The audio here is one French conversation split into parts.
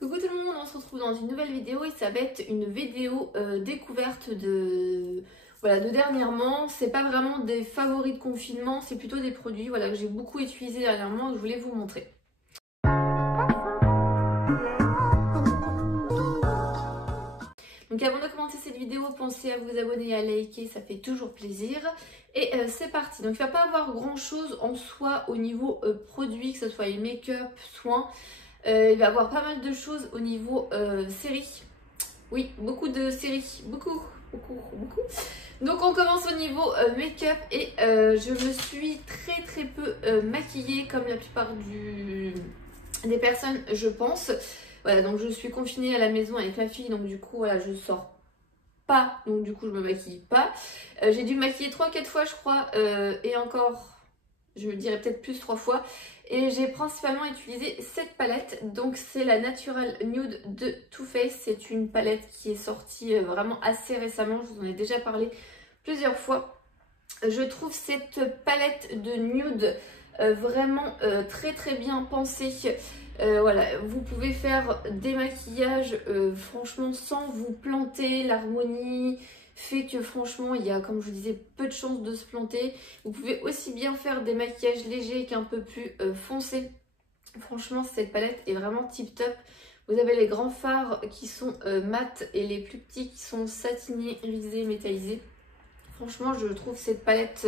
Coucou tout le monde, on se retrouve dans une nouvelle vidéo et ça va être une vidéo découverte de dernièrement. C'est pas vraiment des favoris de confinement, c'est plutôt des produits que j'ai beaucoup utilisés dernièrement et que je voulais vous montrer. Donc avant de commencer cette vidéo, pensez à vous abonner et à liker, ça fait toujours plaisir. Et c'est parti. Donc il ne va pas avoir grand chose en soi au niveau produits, que ce soit les make-up, soins. Il va y avoir pas mal de choses au niveau séries. Oui, beaucoup de séries. Beaucoup. Donc on commence au niveau make-up et je me suis très peu maquillée comme la plupart des personnes, je pense. Voilà, donc je suis confinée à la maison avec ma fille, donc du coup, voilà, je sors pas, donc du coup, je me maquille pas. J'ai dû me maquiller 3-4 fois, je crois, et encore, je me dirais peut-être plus 3 fois. Et j'ai principalement utilisé cette palette, donc c'est la Natural Nude de Too Faced. C'est une palette qui est sortie vraiment assez récemment, je vous en ai déjà parlé plusieurs fois. Je trouve cette palette de nude vraiment très bien pensée. Voilà, vous pouvez faire des maquillages franchement sans vous planter. L'harmonie fait que franchement il y a, comme je vous disais, peu de chances de se planter. Vous pouvez aussi bien faire des maquillages légers qu'un peu plus foncés. Franchement cette palette est vraiment tip top. Vous avez les grands fards qui sont mat et les plus petits qui sont satinés, irisés, métallisés. Franchement je trouve cette palette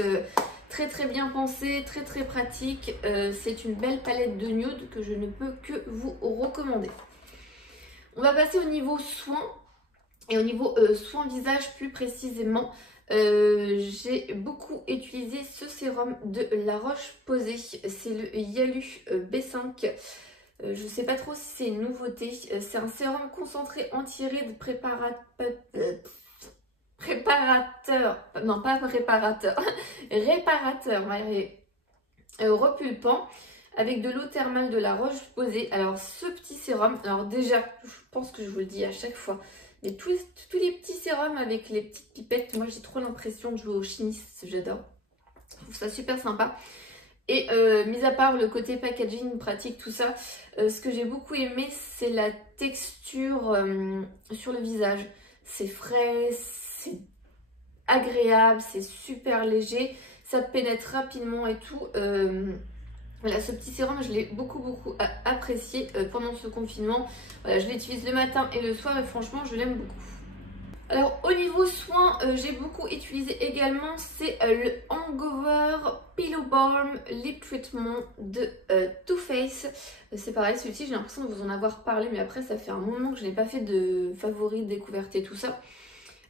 très bien pensée, très pratique. C'est une belle palette de nude que je ne peux que vous recommander. On va passer au niveau soins et au niveau soins visage plus précisément. J'ai beaucoup utilisé ce sérum de La Roche-Posay. C'est le Yalu B5. Je ne sais pas trop si c'est une nouveauté. C'est un sérum concentré anti-rides réparateur, repulpant avec de l'eau thermale de La Roche-Posay. Alors ce petit sérum, alors déjà je pense que je vous le dis à chaque fois, mais tous les petits sérums avec les petites pipettes, moi j'ai trop l'impression de jouer au chimiste, j'adore, je trouve ça super sympa. Et mis à part le côté packaging pratique, tout ça, ce que j'ai beaucoup aimé c'est la texture sur le visage. C'est frais, c'est agréable, c'est super léger, ça pénètre rapidement et tout. Voilà, ce petit sérum, je l'ai beaucoup apprécié pendant ce confinement. Voilà, je l'utilise le matin et le soir et franchement, je l'aime beaucoup. Alors, au niveau soins, j'ai beaucoup utilisé également, c'est le Hangover Pillow Balm Lip Treatment de Too Faced. C'est pareil, celui-ci, j'ai l'impression de vous en avoir parlé, mais après, ça fait un moment que je n'ai pas fait de favoris, découverte et tout ça.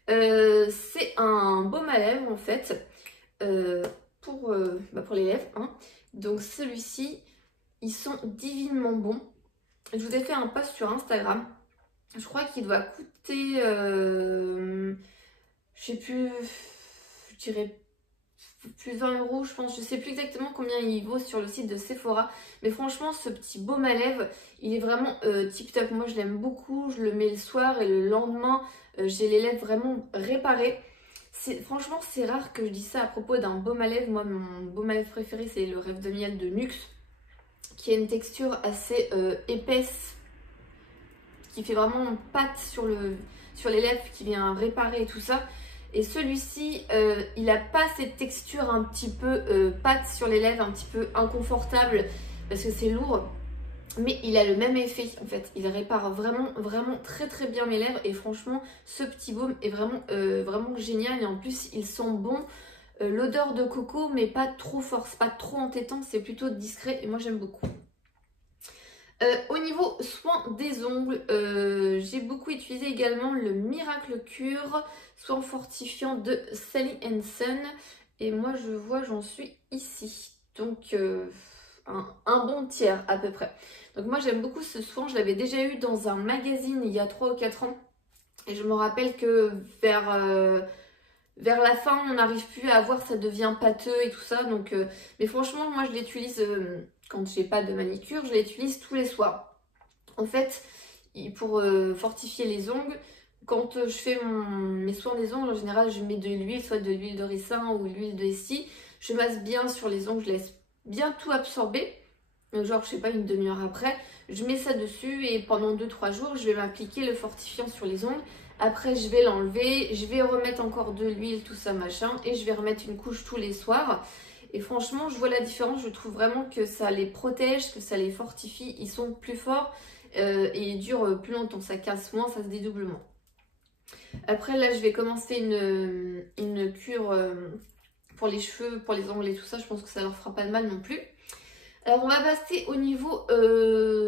C'est un baume à lèvres en fait pour les lèvres hein. Donc celui-ci, ils sont divinement bons. Je vous ai fait un post sur Instagram, je crois qu'il doit coûter je sais plus, je dirais plus 20 € je pense, je sais plus exactement combien il vaut sur le site de Sephora, mais franchement ce petit baume à lèvres il est vraiment tip top. Moi je l'aime beaucoup, je le mets le soir et le lendemain j'ai les lèvres vraiment réparées. Franchement c'est rare que je dise ça à propos d'un baume à lèvres. Moi mon baume à lèvres préféré c'est le Rêve de Miel de NYX, qui a une texture assez épaisse, qui fait vraiment pâte sur les lèvres, qui vient réparer et tout ça. Et celui-ci, il n'a pas cette texture un petit peu pâte sur les lèvres, un petit peu inconfortable parce que c'est lourd. Mais il a le même effet en fait. Il répare vraiment très bien mes lèvres. Et franchement, ce petit baume est vraiment génial. Et en plus, il sent bon. L'odeur de coco, mais pas trop fort. C'est pas trop entêtant, c'est plutôt discret. Et moi, j'aime beaucoup. Au niveau soin des ongles, j'ai beaucoup utilisé également le Miracle Cure soin fortifiant de Sally Hansen. Et moi je vois, j'en suis ici. Donc un bon tiers à peu près. Donc moi j'aime beaucoup ce soin, je l'avais déjà eu dans un magazine il y a 3 ou 4 ans. Et je me rappelle que vers la fin on n'arrive plus à voir, ça devient pâteux et tout ça. Donc, mais franchement moi je l'utilise quand j'ai pas de manicure, je l'utilise tous les soirs. En fait, pour fortifier les ongles, quand je fais mes soins des ongles, en général, je mets de l'huile, soit de l'huile de ricin ou l'huile de scie. Je masse bien sur les ongles, je laisse bien tout absorber. genre je sais pas, une demi-heure après, je mets ça dessus et pendant 2-3 jours, je vais m'appliquer le fortifiant sur les ongles. Après, je vais l'enlever, je vais remettre encore de l'huile, tout ça machin, et je vais remettre une couche tous les soirs. Et franchement, je vois la différence, je trouve vraiment que ça les protège, que ça les fortifie, ils sont plus forts et ils durent plus longtemps, ça casse moins, ça se dédouble moins. Après là, je vais commencer une cure pour les cheveux, pour les ongles et tout ça, je pense que ça leur fera pas de mal non plus. Alors on va passer au niveau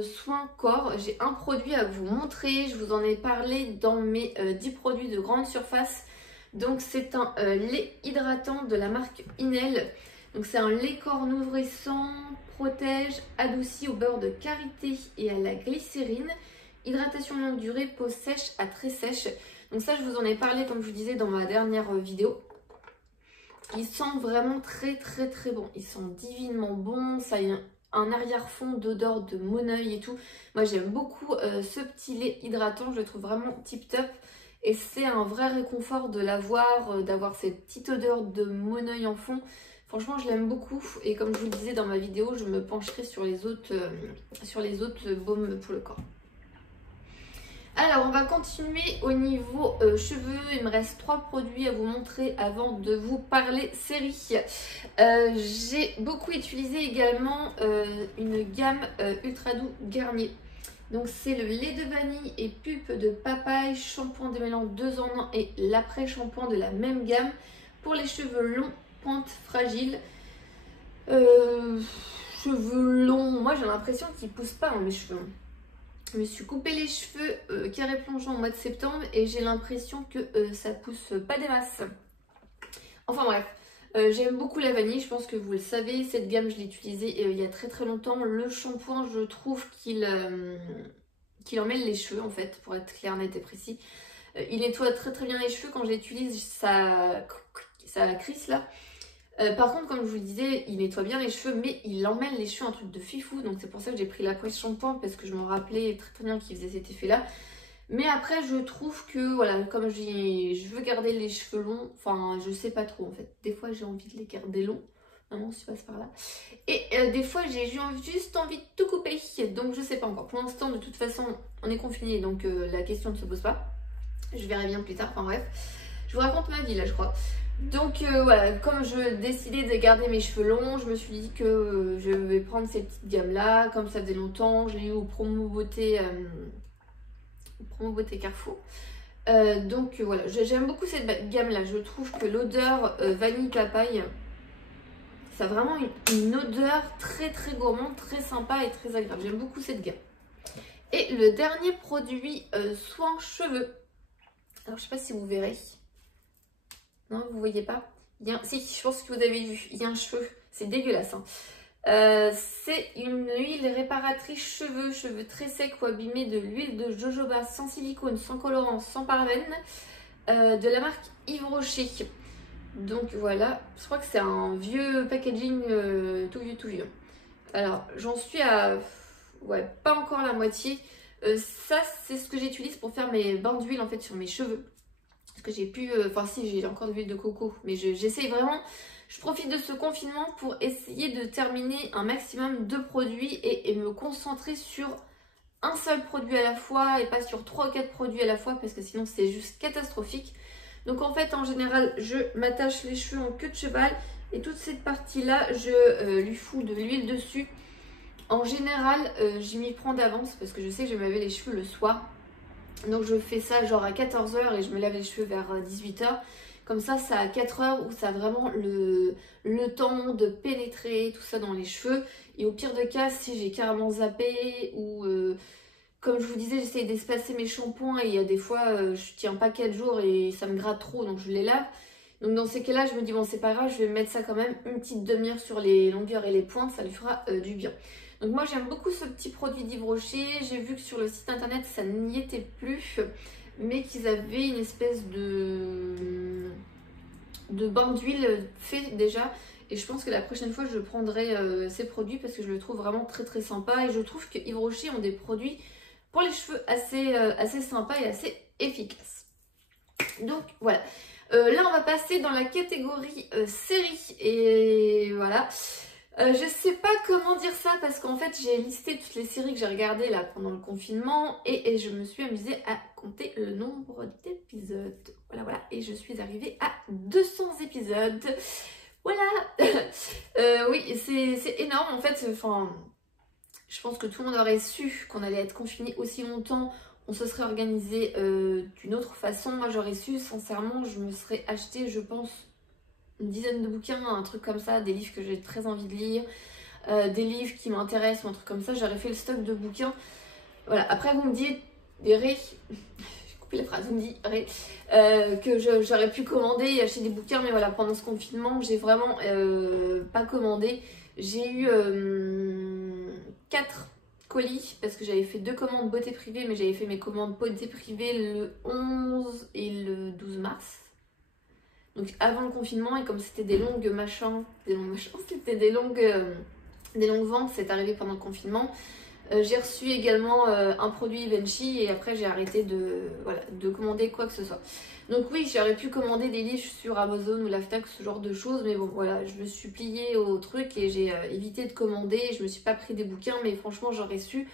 soins corps. J'ai un produit à vous montrer, je vous en ai parlé dans mes 10 produits de grande surface. Donc c'est un lait hydratant de la marque Inel. Donc c'est un lait corps nourrissant, protège, adouci au beurre de karité et à la glycérine. Hydratation longue durée, peau sèche à très sèche. Donc ça je vous en ai parlé comme je vous disais dans ma dernière vidéo. Ils sentent vraiment très très très bon. Ils sont divinement bons. Ça a un arrière-fond d'odeur de moneuil et tout. Moi j'aime beaucoup ce petit lait hydratant. Je le trouve vraiment tip top. Et c'est un vrai réconfort de l'avoir, d'avoir cette petite odeur de moneuil en fond. Franchement je l'aime beaucoup. Et comme je vous le disais dans ma vidéo, je me pencherai sur les autres baumes pour le corps. Alors on va continuer au niveau cheveux, il me reste 3 produits à vous montrer avant de vous parler série. J'ai beaucoup utilisé également une gamme Ultra Doux Garnier. Donc c'est le lait de vanille et pulpe de papaye, shampoing démêlant 2 en 1 et l'après-shampoing de la même gamme pour les cheveux longs, pointe fragile. Cheveux longs, moi j'ai l'impression qu'ils poussent pas mes cheveux. Je me suis coupé les cheveux carré plongeant au mois de septembre et j'ai l'impression que ça pousse pas des masses. Enfin bref, j'aime beaucoup la vanille, je pense que vous le savez. Cette gamme, je l'ai utilisée il y a très très longtemps. Le shampoing, je trouve qu'il emmêle les cheveux en fait, pour être clair, net et précis. Il nettoie très très bien les cheveux. Quand j'utilise, ça crisse là. Par contre, comme je vous le disais, il nettoie bien les cheveux, mais il emmêle les cheveux, un truc de fifou. Donc c'est pour ça que j'ai pris l'après-shampoing, parce que je me rappelais très très bien qu'il faisait cet effet-là. Mais après, je trouve que, voilà, comme je veux garder les cheveux longs, enfin, je sais pas trop en fait. Des fois, j'ai envie de les garder longs. Maman, si tu passes par là. Et des fois, j'ai juste envie de tout couper. Donc je sais pas encore. Pour l'instant, de toute façon, on est confiné, donc la question ne se pose pas. Je verrai bien plus tard, enfin bref. Je vous raconte ma vie là, je crois. Donc voilà, comme je décidais de garder mes cheveux longs, je me suis dit que je vais prendre cette petite gamme là. Comme ça faisait longtemps, je l'ai eu au promo beauté Carrefour. Donc voilà, j'aime beaucoup cette gamme là. Je trouve que l'odeur vanille papaye, ça a vraiment une odeur très très gourmande, très sympa et très agréable. J'aime beaucoup cette gamme. Et le dernier produit, soin cheveux. Alors je sais pas si vous verrez. Non, vous voyez pas? Si, je pense que vous avez vu. Il y a un cheveu. C'est dégueulasse. Hein. C'est une huile réparatrice cheveux très secs ou abîmés, de l'huile de jojoba sans silicone, sans colorant, sans parabènes, de la marque Yves Rocher. Donc voilà, je crois que c'est un vieux packaging tout vieux. Alors j'en suis à, ouais, pas encore la moitié. Ça c'est ce que j'utilise pour faire mes bains d'huile en fait sur mes cheveux. Parce que j'ai pu, enfin si, j'ai encore de l'huile de coco, mais j'essaye vraiment. Je profite de ce confinement pour essayer de terminer un maximum de produits et me concentrer sur un seul produit à la fois et pas sur 3 ou 4 produits à la fois, parce que sinon c'est juste catastrophique. Donc en fait, en général, je m'attache les cheveux en queue de cheval et toute cette partie-là, je lui fous de l'huile dessus. En général, je m'y prends d'avance parce que je sais que je vais me laver les cheveux le soir. Donc je fais ça genre à 14 h et je me lave les cheveux vers 18 h. Comme ça, ça a 4 heures où ça a vraiment le temps de pénétrer tout ça dans les cheveux. Et au pire de cas, si j'ai carrément zappé ou comme je vous disais, j'essaie d'espacer mes shampoings et il y a des fois, je tiens pas 4 jours et ça me gratte trop, donc je les lave. Donc dans ces cas-là, je me dis bon, c'est pas grave, je vais mettre ça quand même une petite demi-heure sur les longueurs et les pointes, ça lui fera du bien. Donc moi j'aime beaucoup ce petit produit d'Yves Rocher. J'ai vu que sur le site internet ça n'y était plus, mais qu'ils avaient une espèce de bain d'huile fait déjà. Et je pense que la prochaine fois je prendrai ces produits parce que je le trouve vraiment très très sympa. Et je trouve que Yves Rocher ont des produits pour les cheveux assez sympas et assez efficaces. Donc voilà. Là on va passer dans la catégorie série. Et voilà. Je sais pas comment dire ça parce qu'en fait j'ai listé toutes les séries que j'ai regardées là pendant le confinement et je me suis amusée à compter le nombre d'épisodes. Voilà, et je suis arrivée à 200 épisodes. Voilà. Oui, c'est énorme en fait. Enfin, je pense que tout le monde aurait su qu'on allait être confiné aussi longtemps. On se serait organisé d'une autre façon. Moi j'aurais su, sincèrement, je me serais acheté, je pense, une dizaine de bouquins, un truc comme ça, des livres que j'ai très envie de lire, des livres qui m'intéressent ou un truc comme ça, j'aurais fait le stock de bouquins. Voilà, après vous me direz, j'ai coupé la phrase, vous me direz que j'aurais pu commander et acheter des bouquins, mais voilà, pendant ce confinement, j'ai vraiment pas commandé. J'ai eu 4 colis parce que j'avais fait 2 commandes beauté privée, mais j'avais fait mes commandes beauté privée le 11 et le 12 mars. Donc avant le confinement, et comme c'était des longues machins, c'était des longues ventes, c'est arrivé pendant le confinement. J'ai reçu également un produit Givenchy et après j'ai arrêté de commander quoi que ce soit. Donc oui, j'aurais pu commander des livres sur Amazon ou la Fnac, ce genre de choses, mais bon voilà, je me suis pliée au truc et j'ai évité de commander. Je me suis pas pris des bouquins, mais franchement j'aurais su.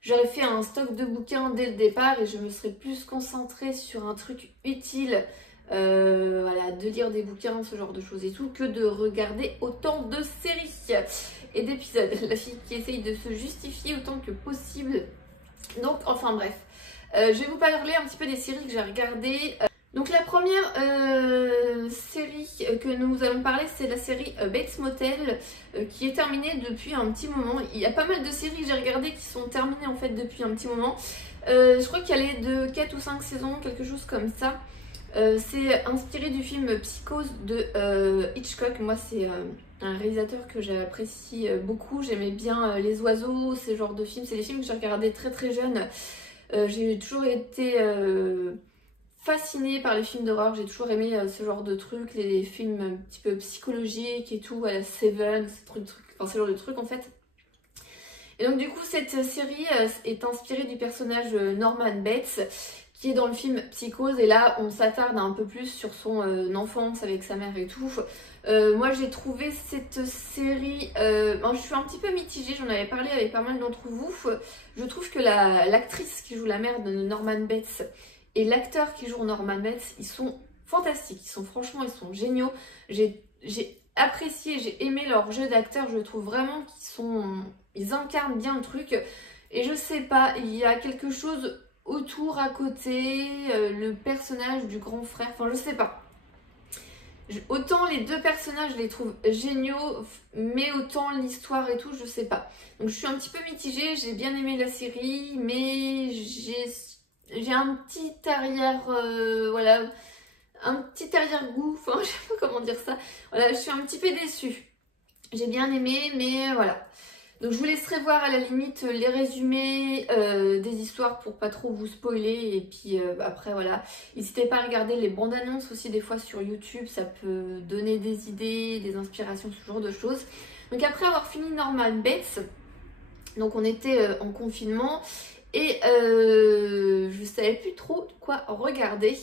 J'aurais fait un stock de bouquins dès le départ et je me serais plus concentrée sur un truc utile. Voilà, de lire des bouquins, ce genre de choses et tout, que de regarder autant de séries et d'épisodes. La fille qui essaye de se justifier autant que possible. Donc, enfin bref. Je vais vous parler un petit peu des séries que j'ai regardées. Donc la première série que nous allons parler, c'est la série Bates Motel qui est terminée depuis un petit moment. Il y a pas mal de séries que j'ai regardées qui sont terminées en fait depuis un petit moment. Je crois qu'il y a de 4 ou 5 saisons, quelque chose comme ça. C'est inspiré du film Psychose de Hitchcock. Moi c'est un réalisateur que j'apprécie beaucoup. J'aimais bien Les Oiseaux, ces genres de films. C'est des films que j'ai regardés très très jeune. J'ai toujours été fascinée par les films d'horreur. J'ai toujours aimé ce genre de trucs, les films un petit peu psychologiques et tout, à la Seven, ce genre de trucs en fait. Et donc du coup cette série est inspirée du personnage Norman Bates qui est dans le film Psychose, et là on s'attarde un peu plus sur son enfance avec sa mère et tout. Moi j'ai trouvé cette série, je suis un petit peu mitigée, j'en avais parlé avec pas mal d'entre vous. Je trouve que l'actrice qui joue la mère de Norman Bates et l'acteur qui joue Norman Bates, ils sont fantastiques, ils sont géniaux. J'ai apprécié, j'ai aimé leur jeu d'acteur, je trouve vraiment ils incarnent bien le truc. Et je sais pas, il y a quelque chose autour, à côté, le personnage du grand frère, enfin je sais pas. Autant les deux personnages je les trouve géniaux, mais autant l'histoire et tout, je sais pas. Donc je suis un petit peu mitigée, j'ai bien aimé la série, mais j'ai un petit voilà, un petit arrière-goût, enfin je sais pas comment dire ça. Voilà, je suis un petit peu déçue. J'ai bien aimé, mais voilà. Donc je vous laisserai voir à la limite les résumés des histoires pour pas trop vous spoiler. Et puis après voilà, n'hésitez pas à regarder les bandes annonces aussi des fois sur YouTube. Ça peut donner des idées, des inspirations, ce genre de choses. Donc après avoir fini Norman Bates, donc on était en confinement. Et je savais plus trop quoi regarder.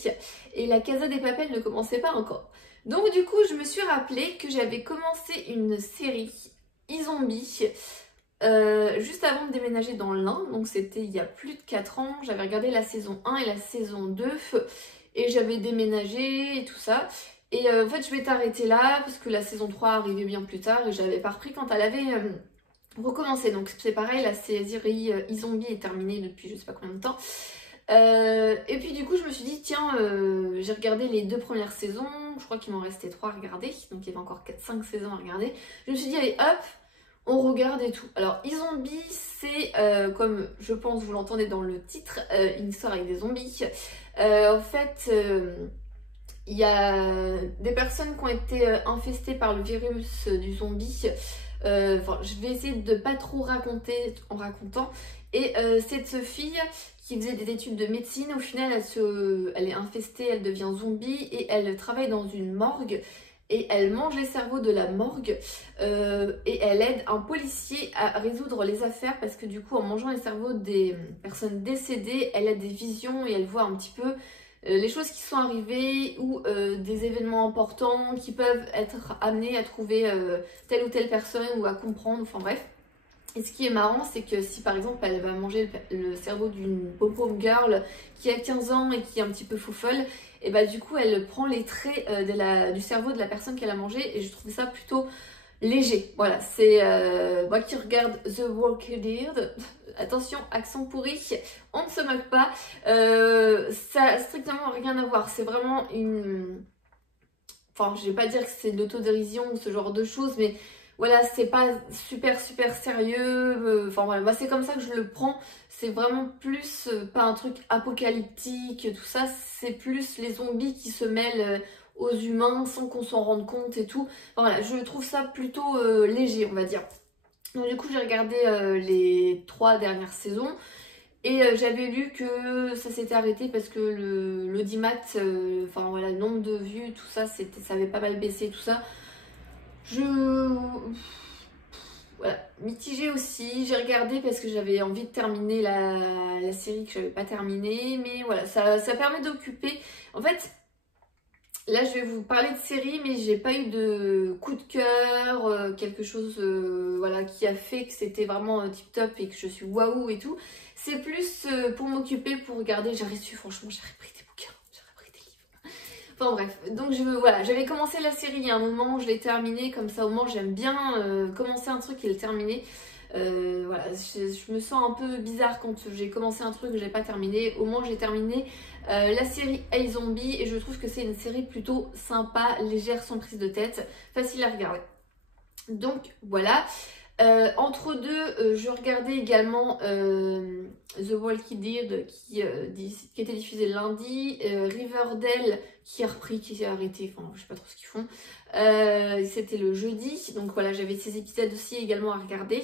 Et la Casa des Papel ne commençait pas encore. Donc du coup je me suis rappelé que j'avais commencé une série e-zombie juste avant de déménager dans l'Ain, donc c'était il y a plus de 4 ans. J'avais regardé la saison 1 et la saison 2 et j'avais déménagé et tout ça. Et en fait je m'étais arrêtée là parce que la saison 3 arrivait bien plus tard et j'avais pas repris quand elle avait recommencé. Donc c'est pareil, la série e-zombie est terminée depuis je sais pas combien de temps. Et puis du coup je me suis dit tiens, j'ai regardé les 2 premières saisons, je crois qu'il m'en restait 3 à regarder, donc il y avait encore 4-5 saisons à regarder. Je me suis dit allez hop, on regarde et tout. Alors e-zombie c'est comme je pense vous l'entendez dans le titre, une histoire avec des zombies. En fait il y a des personnes qui ont été infestées par le virus du zombie. Je vais essayer de pas trop raconter en racontant. Et cette fille qui faisait des études de médecine, au final elle est infestée, elle devient zombie et elle travaille dans une morgue et elle mange les cerveaux de la morgue et elle aide un policier à résoudre les affaires parce que du coup en mangeant les cerveaux des personnes décédées, elle a des visions et elle voit un petit peu les choses qui sont arrivées ou des événements importants qui peuvent être amenés à trouver telle ou telle personne ou à comprendre, enfin bref. Et ce qui est marrant, c'est que si par exemple elle va manger le cerveau d'une pom-pom girl qui a 15 ans et qui est un petit peu fou-folle, et bah du coup elle prend les traits du cerveau de la personne qu'elle a mangé et je trouve ça plutôt léger. Voilà, c'est moi qui regarde The Walking Dead, attention, accent pourri, on ne se moque pas, ça a strictement rien à voir, c'est vraiment une... Enfin, je vais pas dire que c'est de l'autodérision ou ce genre de choses, mais voilà, c'est pas super sérieux. Enfin voilà, moi c'est comme ça que je le prends. C'est vraiment plus pas un truc apocalyptique, tout ça. C'est plus les zombies qui se mêlent aux humains sans qu'on s'en rende compte et tout. Enfin, voilà, je trouve ça plutôt léger, on va dire. Donc du coup, j'ai regardé les 3 dernières saisons. Et j'avais lu que ça s'était arrêté parce que l'audimat, enfin voilà, le nombre de vues, tout ça, ça avait pas mal baissé, tout ça. Voilà, mitigée aussi, j'ai regardé parce que j'avais envie de terminer la série que j'avais pas terminée, mais voilà, ça permet d'occuper. En fait, là je vais vous parler de série, mais j'ai pas eu de coup de cœur, quelque chose voilà, qui a fait que c'était vraiment tip top et que je suis waouh et tout. C'est plus pour m'occuper, pour regarder, j'ai reçu, franchement, j'ai repris des bouquins, j'ai repris des livres. Enfin bref, donc voilà, j'avais commencé la série il y a un moment, je l'ai terminée, comme ça au moins j'aime bien commencer un truc et le terminer. Voilà, je me sens un peu bizarre quand j'ai commencé un truc que j'ai pas terminé. Au moins j'ai terminé la série iZombie et je trouve que c'est une série plutôt sympa, légère, sans prise de tête, facile à regarder. Donc voilà. Entre deux, je regardais également The Walking Dead qui était diffusé le lundi, Riverdale qui a repris, qui s'est arrêté, enfin je sais pas trop ce qu'ils font. C'était le jeudi, donc voilà, j'avais ces épisodes aussi également à regarder.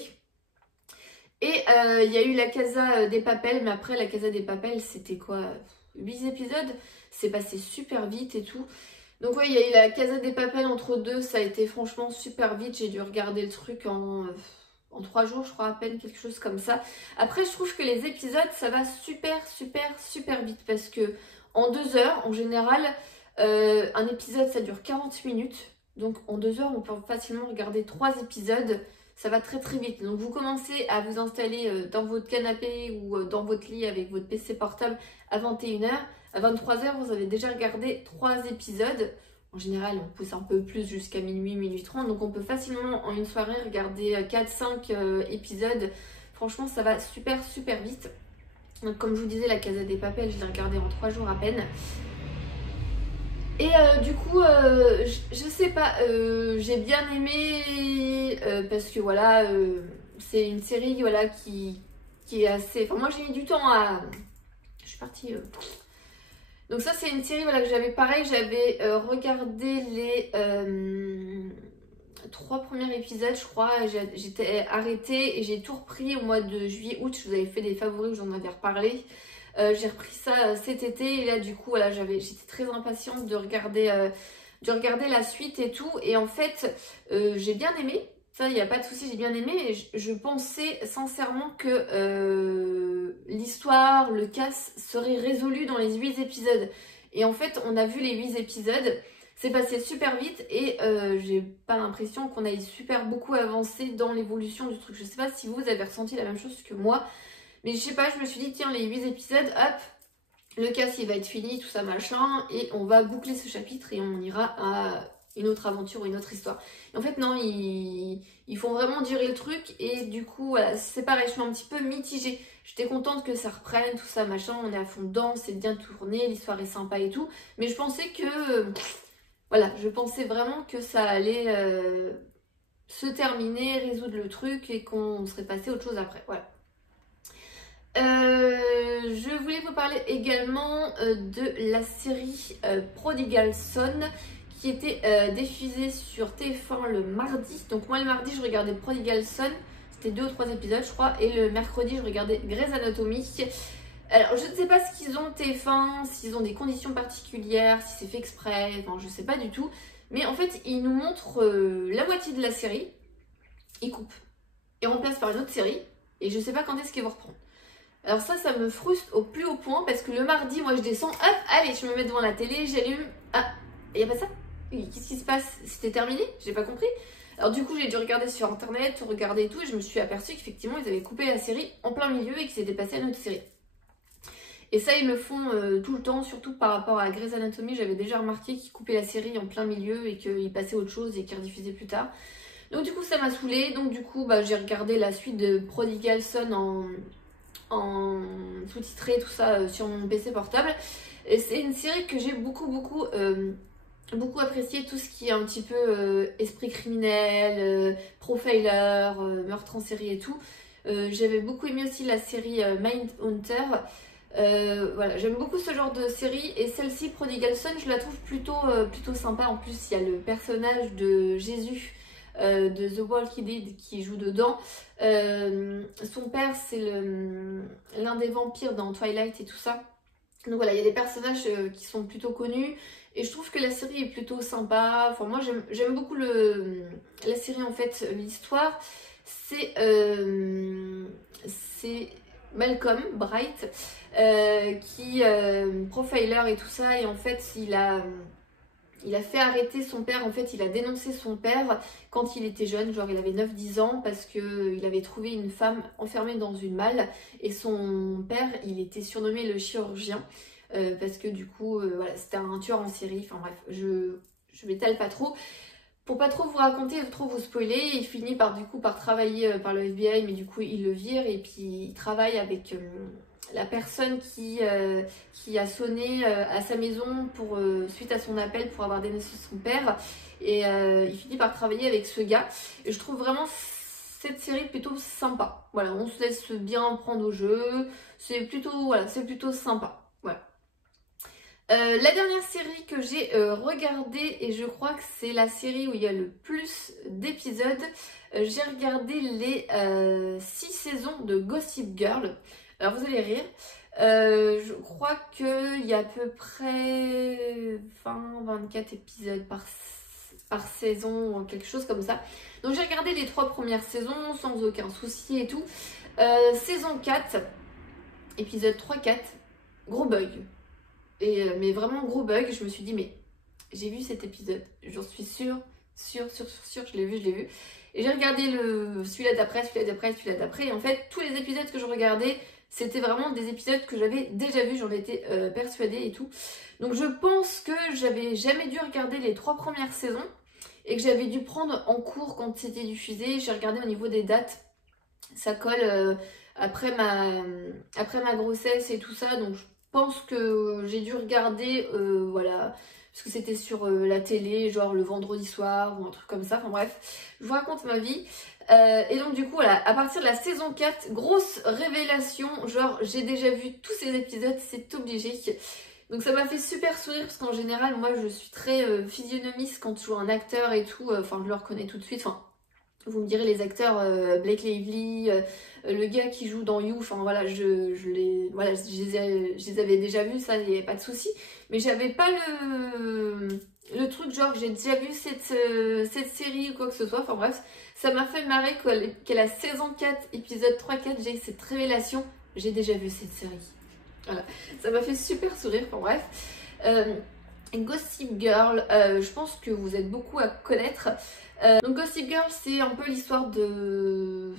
Et il y a eu la Casa des Papel, mais après la Casa des Papel c'était quoi, 8 épisodes, c'est passé super vite et tout. Donc ouais, il y a eu la Casa des Papel entre deux, ça a été franchement super vite, j'ai dû regarder le truc en 3 jours, je crois à peine, quelque chose comme ça. Après, je trouve que les épisodes, ça va super vite parce que en 2 heures, en général, un épisode, ça dure 40 minutes. Donc en 2 heures, on peut facilement regarder 3 épisodes, ça va très vite. Donc vous commencez à vous installer dans votre canapé ou dans votre lit avec votre PC portable à 21 heures. À 23 heures, vous avez déjà regardé 3 épisodes. En général, on pousse un peu plus jusqu'à minuit, minuit 30. Donc on peut facilement en une soirée regarder 4-5 épisodes. Franchement, ça va super vite. Donc comme je vous disais, la Casa des Papel, je l'ai regardée en 3 jours à peine. Et du coup, je sais pas, j'ai bien aimé parce que voilà, c'est une série voilà, qui est assez... Enfin moi j'ai mis du temps à... Je suis partie... Donc ça c'est une série voilà, que j'avais pareil, j'avais regardé les 3 premiers épisodes je crois, j'étais arrêtée et j'ai tout repris au mois de juillet-août, je vous avais fait des favoris, j'en avais reparlé. J'ai repris ça cet été et là du coup voilà, j'étais très impatiente de regarder la suite et tout. Et en fait j'ai bien aimé, ça il n'y a pas de souci, j'ai bien aimé. Et je pensais sincèrement que l'histoire, le casse serait résolu dans les 8 épisodes. Et en fait on a vu les 8 épisodes, c'est passé super vite et j'ai pas l'impression qu'on aille super beaucoup avancé dans l'évolution du truc. Je sais pas si vous avez ressenti la même chose que moi. Mais je sais pas, je me suis dit, tiens, les 8 épisodes, hop, le casse il va être fini, tout ça machin, et on va boucler ce chapitre et on ira à une autre aventure ou une autre histoire. Et en fait, non, ils font vraiment durer le truc, et du coup, voilà, c'est pareil, je suis un petit peu mitigée. J'étais contente que ça reprenne, tout ça machin, on est à fond dedans, c'est bien tourné, l'histoire est sympa et tout, mais je pensais que, voilà, je pensais vraiment que ça allait se terminer, résoudre le truc, et qu'on serait passé à autre chose après, voilà. Je voulais vous parler également de la série Prodigal Son qui était diffusée sur TF1 le mardi. Donc moi le mardi je regardais Prodigal Son, c'était 2 ou 3 épisodes je crois, et le mercredi je regardais Grey's Anatomy. Alors je ne sais pas ce qu'ils ont TF1, s'ils ont des conditions particulières, si c'est fait exprès, enfin je sais pas du tout. Mais en fait ils nous montrent la moitié de la série, ils coupent et remplacent par une autre série, et je sais pas quand est-ce qu'ils vont reprendre. Alors ça me frustre au plus haut point parce que le mardi, moi je descends, hop, allez, je me mets devant la télé, j'allume. Ah, il n'y a pas ça? Qu'est-ce qui se passe? C'était terminé? J'ai pas compris. Alors du coup, j'ai dû regarder sur internet, regarder et tout, et je me suis aperçue qu'effectivement, ils avaient coupé la série en plein milieu et qu'ils étaient passés à une autre série. Et ça, ils le font tout le temps, surtout par rapport à Grey's Anatomy. J'avais déjà remarqué qu'ils coupaient la série en plein milieu et qu'ils passaient autre chose et qu'ils rediffusaient plus tard. Donc du coup, ça m'a saoulée. Donc du coup, j'ai regardé la suite de Prodigal Son en sous-titré, tout ça sur mon PC portable. Et c'est une série que j'ai beaucoup apprécié, tout ce qui est un petit peu esprit criminel, profiler, meurtre en série et tout. J'avais beaucoup aimé aussi la série Mindhunter. Voilà, j'aime beaucoup ce genre de série et celle-ci, Prodigal Son, je la trouve plutôt sympa. En plus, il y a le personnage de Jésus de The Walking Dead qui joue dedans. Son père, c'est l'un des vampires dans Twilight et tout ça. Donc voilà, il y a des personnages qui sont plutôt connus et je trouve que la série est plutôt sympa. Enfin, moi, j'aime beaucoup la série en fait, l'histoire. C'est Malcolm Bright qui profiler et tout ça, et en fait il a fait arrêter son père. En fait il a dénoncé son père quand il était jeune, genre il avait 9-10 ans, parce qu'il avait trouvé une femme enfermée dans une malle et son père il était surnommé le chirurgien parce que du coup voilà, c'était un tueur en série. Enfin bref, je m'étale pas trop pour pas trop vous raconter, trop vous spoiler. Il finit par travailler par le FBI, mais du coup il le vire et puis il travaille avec la personne qui a sonné à sa maison suite à son appel pour avoir dénoncé son père. Et il finit par travailler avec ce gars. Et je trouve vraiment cette série plutôt sympa. Voilà, on se laisse bien prendre au jeu. C'est plutôt sympa. Voilà. La dernière série que j'ai regardée, et je crois que c'est la série où il y a le plus d'épisodes, j'ai regardé les 6 saisons de Gossip Girl. Alors vous allez rire, je crois qu'il y a à peu près 20-24 épisodes par saison, quelque chose comme ça. Donc j'ai regardé les 3 premières saisons sans aucun souci et tout. Saison 4, épisode 3-4, gros bug. Mais vraiment gros bug. Je me suis dit, mais j'ai vu cet épisode, j'en suis sûre, je l'ai vu. Et j'ai regardé celui-là d'après, et en fait tous les épisodes que je regardais, c'était vraiment des épisodes que j'avais déjà vus, j'en étais persuadée et tout. Donc je pense que j'avais jamais dû regarder les 3 premières saisons et que j'avais dû prendre en cours quand c'était diffusé. J'ai regardé au niveau des dates, ça colle après ma grossesse et tout ça, donc je pense que j'ai dû regarder, voilà, parce que c'était sur la télé, genre le vendredi soir ou un truc comme ça. Enfin bref, je vous raconte ma vie. Et donc du coup, voilà, à partir de la saison 4, grosse révélation, genre j'ai déjà vu tous ces épisodes, c'est obligé. Donc ça m'a fait super sourire parce qu'en général, moi je suis très physionomiste quand je vois un acteur et tout, enfin je le reconnais tout de suite. Enfin, vous me direz les acteurs, Blake Lively, le gars qui joue dans You, enfin voilà, je les avais déjà vus, ça, il n'y avait pas de souci. Mais j'avais pas le truc genre j'ai déjà vu cette série ou quoi que ce soit. Enfin bref, ça m'a fait marrer qu'à la saison 4, épisode 3-4, j'ai cette révélation, j'ai déjà vu cette série. Voilà, ça m'a fait super sourire, enfin bref. Gossip Girl, je pense que vous êtes beaucoup à connaître. Donc Gossip Girl, c'est un peu l'histoire d'une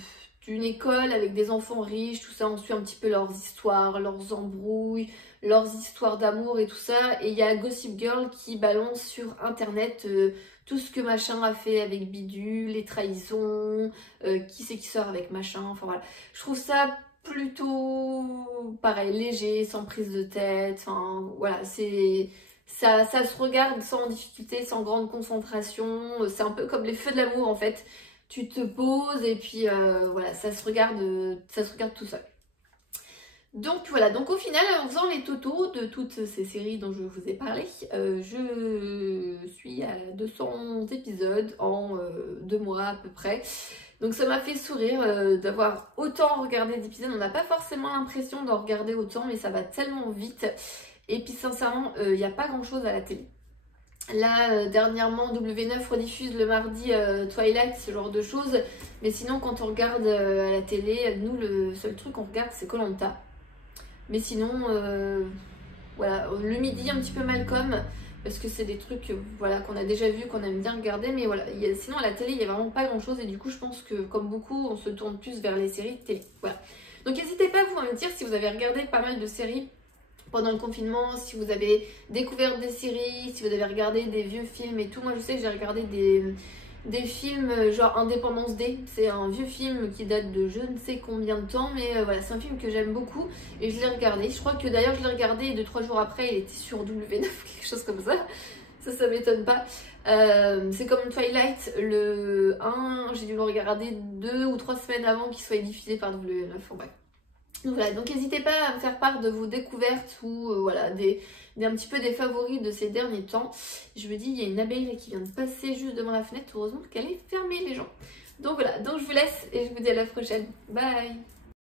école avec des enfants riches, tout ça. On suit un petit peu leurs histoires, leurs embrouilles, leurs histoires d'amour et tout ça. Et il y a Gossip Girl qui balance sur internet tout ce que machin a fait avec Bidule, les trahisons, qui c'est qui sort avec machin, enfin voilà. Je trouve ça plutôt pareil, léger, sans prise de tête, enfin voilà, ça se regarde sans difficulté, sans grande concentration. C'est un peu comme les feux de l'amour en fait. Tu te poses et puis voilà, ça se regarde tout seul. Donc voilà, donc au final, en faisant les totaux de toutes ces séries dont je vous ai parlé, je suis à 200 épisodes en 2 mois à peu près. Donc ça m'a fait sourire d'avoir autant regardé d'épisodes. On n'a pas forcément l'impression d'en regarder autant, mais ça va tellement vite. Et puis sincèrement, il n'y a pas grand chose à la télé. Là, dernièrement, W9 rediffuse le mardi Twilight, ce genre de choses. Mais sinon, quand on regarde à la télé, nous, le seul truc qu'on regarde, c'est Koh-Lanta. Mais sinon, voilà, le midi un petit peu Malcolm, parce que c'est des trucs voilà, qu'on a déjà vu, qu'on aime bien regarder, mais voilà, sinon à la télé il n'y a vraiment pas grand chose et du coup je pense que comme beaucoup on se tourne plus vers les séries télé. Voilà. Donc n'hésitez pas vous à me dire si vous avez regardé pas mal de séries pendant le confinement, si vous avez découvert des séries, si vous avez regardé des vieux films et tout. Moi je sais que j'ai regardé des films genre Indépendance Day, c'est un vieux film qui date de je ne sais combien de temps, mais voilà, c'est un film que j'aime beaucoup et je l'ai regardé. Je crois que d'ailleurs je l'ai regardé et 2-3 jours après il était sur W9 quelque chose comme ça. Ça m'étonne pas. C'est comme Twilight, le 1, j'ai dû le regarder 2 ou 3 semaines avant qu'il soit diffusé par W9. Enfin, bref. Donc voilà, donc n'hésitez pas à me faire part de vos découvertes ou voilà, un petit peu des favoris de ces derniers temps. Je me dis, il y a une abeille qui vient de passer juste devant la fenêtre, heureusement qu'elle est fermée les gens. Donc voilà, donc je vous laisse et je vous dis à la prochaine. Bye!